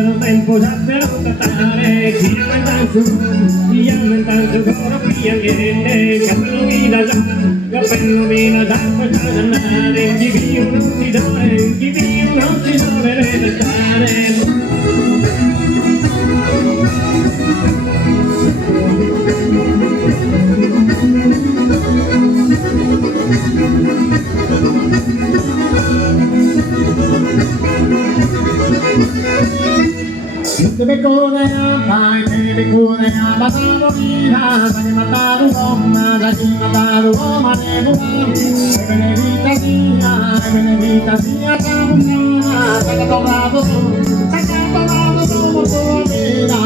el tempo sappia lontare, chi aumenta il suo coro qui ambiente, cappello vita già, questa giornata, chi vive non si deve restare. Te me codea, pai, te me codea, pasamos vida, se me mataron goma, se me mataron goma, ne buam, benedita sia, camunana, saca tomado como tu vida.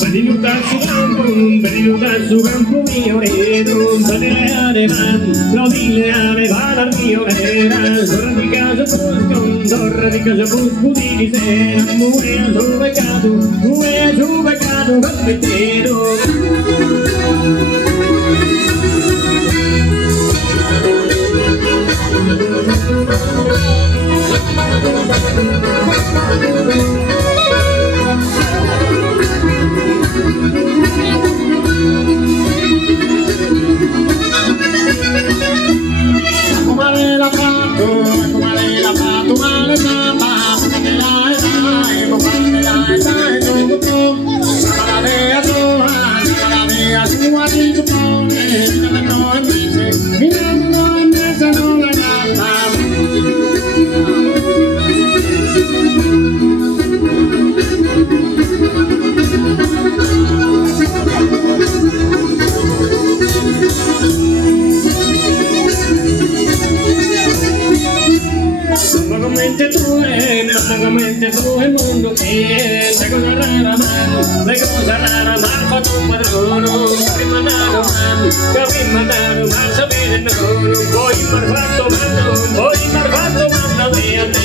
Venuto al suo campo mio nero, lo dile a al mio nero, torna di casa busco di sera, muore al suo peccato commettero. Vagamente tu il mondo che sai cosa rara man, le cose rara man fa tu padrono, che mandato man sapere no, poi mar fatto manda via te.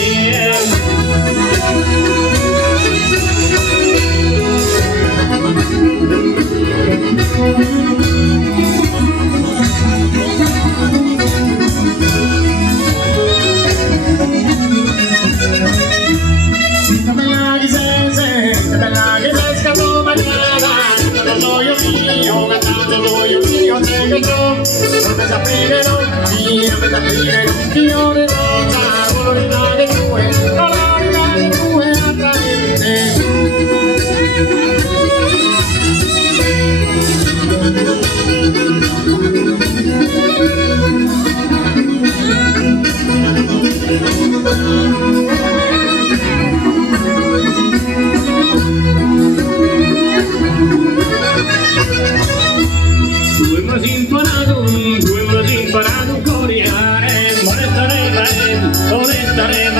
Imparato a coreare, molestaremo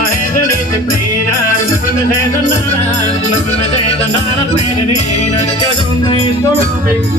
e venite pena, non mi sento andare a pedalina, che sono in tuo luogo,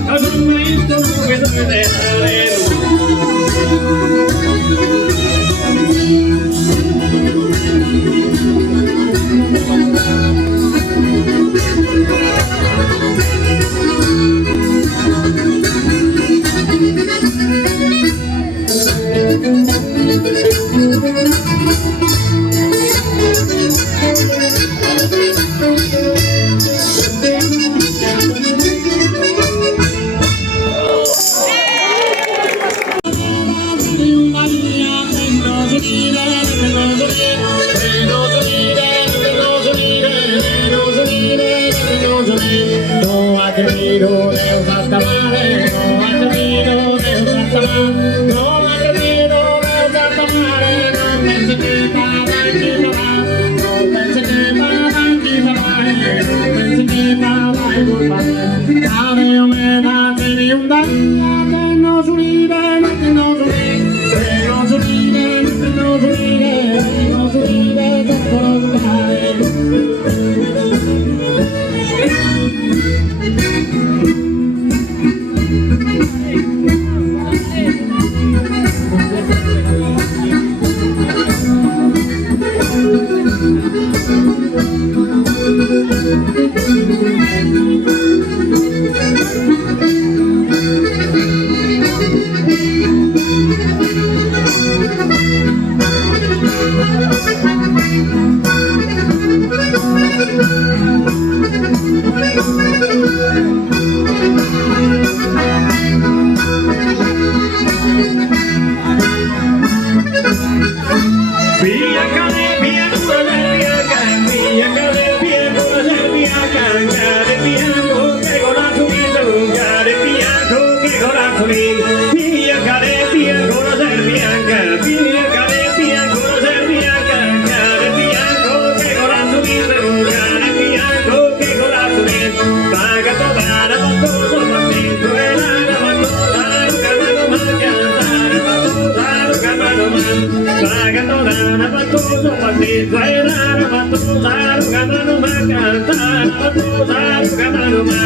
Poso partito e raro fatto usare un camano ma cantare fatto usare un camano ma